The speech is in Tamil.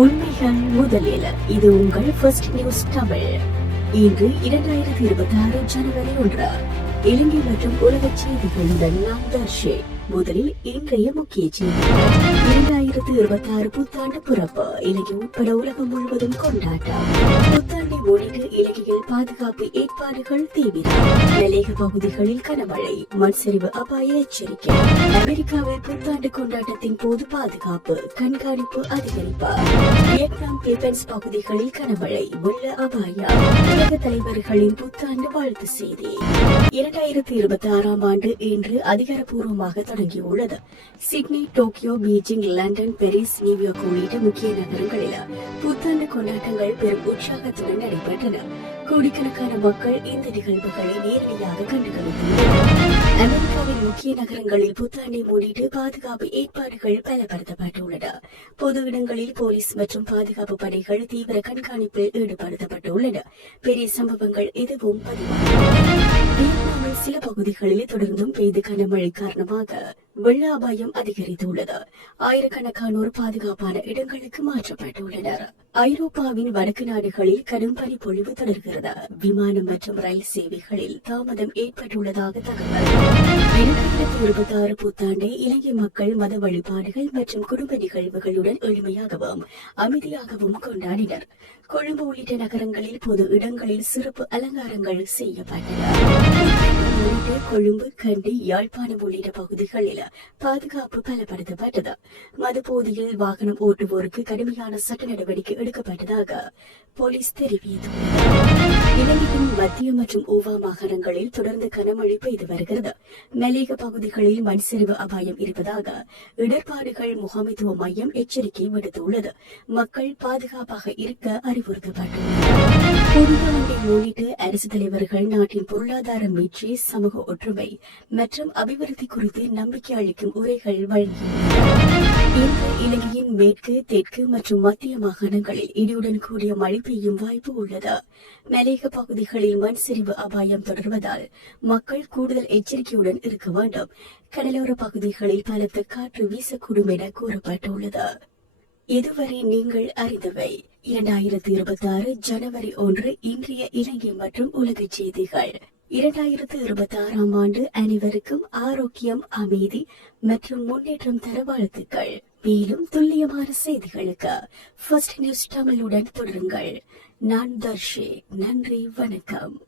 உண்மைகள் முதலில் இது உங்கள் ஃபர்ஸ்ட் நியூஸ் தமிழ். இன்று இரண்டாயிரத்தி இருபத்தி ஆறு ஜனவரி ஒன்று. இலங்கை மற்றும் உலக செய்திகளுடன் நாம் தர்ஷே. முதலில் இன்றைய முக்கிய செய்திகள் இரண்டாயிரத்தி இருபத்தி ஆறு புத்தாண்டு பிறப்பு இலங்கை உட்பட உலகம் முழுவதும் கொண்டாட்டம். புத்தாண்டை முன்னிட்டு இலங்கையில் பாதுகாப்பு ஏற்பாடுகள் தீவிரம். மலேக பகுதிகளில் கனமழை மண் சரிவு அபாய எச்சரிக்கை. அமெரிக்காவில் புத்தாண்டு கொண்டாட்டத்தின் போது பாதுகாப்பு கண்காணிப்பு அதிகரிப்பு. வியட்நாம் பிலிப்பைன்ஸ் பகுதிகளில் கனமழை வெள்ள அபாயம். உலக தலைவர்களின் புத்தாண்டு வாழ்த்து செய்தி. இரண்டாயிரத்தி இருபத்தி ஆறாம் ஆண்டு இன்று அதிகாரப்பூர்வமாக தொடங்கியுள்ளது Sydney Tokyo Beijing London Paris New York உள்ளிட்ட முக்கிய நகரங்களில் புத்தாண்டு கொண்டாட்டங்கள் பெரும் உற்சாகத்துடன் நடைபெற்றன. கோடிக்கணக்கான மக்கள் இந்த நிகழ்வுகளை நேரடியாக கண்டுகளித்தனர். அமெரிக்காவின் முக்கிய நகரங்களில் புத்தாண்டை முன்னிட்டு பாதுகாப்பு ஏற்பாடுகள் பலப்படுத்தப்பட்டுள்ளன. பொது இடங்களில் போலீஸ் மற்றும் பாதுகாப்பு படைகள் தீவிர கண்காணிப்பில் ஈடுபடுத்தப்பட்டுள்ளன. பெரிய சம்பவங்கள் எதுவும் பதிவாகும் வியட்நாமில் சில பகுதிகளில் தொடர்ந்தும் பெய்த கனமழை காரணமாக வெள்ள அபாயம் அதிகரித்துள்ளது. ஆயிரக்கணக்கானோர் பாதுகாப்பான இடங்களுக்கு மாற்றப்பட்டுள்ளனர். ஐரோப்பாவின் வடக்கு நாடுகளில் கடும் பனிப்பொழிவு தொடர்கிறது. விமானம் மற்றும் ரயில் சேவைகளில் தாமதம் ஏற்பட்டுள்ளதாக தகவல். இரண்டாயிரத்தி இருபத்தி ஆறு புத்தாண்டை இலங்கை மக்கள் மத வழிபாடுகள் மற்றும் குடும்ப நிகழ்வுகளுடன் எளிமையாகவும் அமைதியாகவும் கொண்டாடினர். கொழும்பு உள்ளிட்ட நகரங்களில் பொது இடங்களில் சிறப்பு அலங்காரங்கள் செய்யப்பட்டன. உள்ளிட்ட கொழும்பு கண்டி யாழ்ப்பாணம் உள்ளிட்ட பகுதிகளில் பாதுகாப்பு பலப்படுத்தப்பட்டது. மதுபோதையில் வாகனம் ஓட்டுவோருக்கு கடுமையான சட்ட நடவடிக்கை எடுக்கப்பட்டதாக போலீஸ் தெரிவித்துள்ளது இலங்கையின் மத்திய மற்றும் ஓவா மாகாணங்களில் தொடர்ந்து கனமழை பெய்து வருகிறது. மலேக பகுதிகளில் மண் சரிவு அபாயம் இருப்பதாக இடர்பாடுகள் முகாமைத்துவ மையம் எச்சரிக்கை விடுத்துள்ளது. மக்கள் பாதுகாப்பாக இருக்க அறிவுறுத்தப்பட்டுள்ளது புதிய முன்னிட்டு அரசு தலைவர்கள் நாட்டின் பொருளாதார மீட்சி சமூக ஒற்றுமை மற்றும் அபிவிருத்தி குறித்து நம்பிக்கை அளிக்கும் உரைகள் வழங்கியுள்ளன இலங்கையில் மேற்கு தெற்கு மற்றும் மத்திய மாகாணங்களில் இடியுடன் கூடிய மழை பெய்யும் வாய்ப்பு உள்ளது. மலையக பகுதிகளில் மண் சரிவு அபாயம் தொடர்வதால் மக்கள் கூடுதல் எச்சரிக்கையுடன் இருக்க வேண்டும். கடலோர பகுதிகளில் பலத்த காற்று வீசக்கூடும் என கூறப்பட்டுள்ளது. இதுவரை நீங்கள் அறிந்தவை. இரண்டாயிரத்தி இருபத்தி ஆறு ஜனவரி ஒன்று இன்றைய இலங்கை மற்றும் உலக செய்திகள். இரண்டாயிரத்து இருபத்தி ஆறாம் ஆண்டு அனைவருக்கும் ஆரோக்கியம் அமைதி மற்றும் முன்னேற்றம் தர வாழ்த்துக்கள். மேலும் துல்லியமான செய்திகளுக்கு ஃபர்ஸ்ட் நியூஸ் தமிழுடன் தொடருங்கள். நான் தர்ஷி. நன்றி வணக்கம்.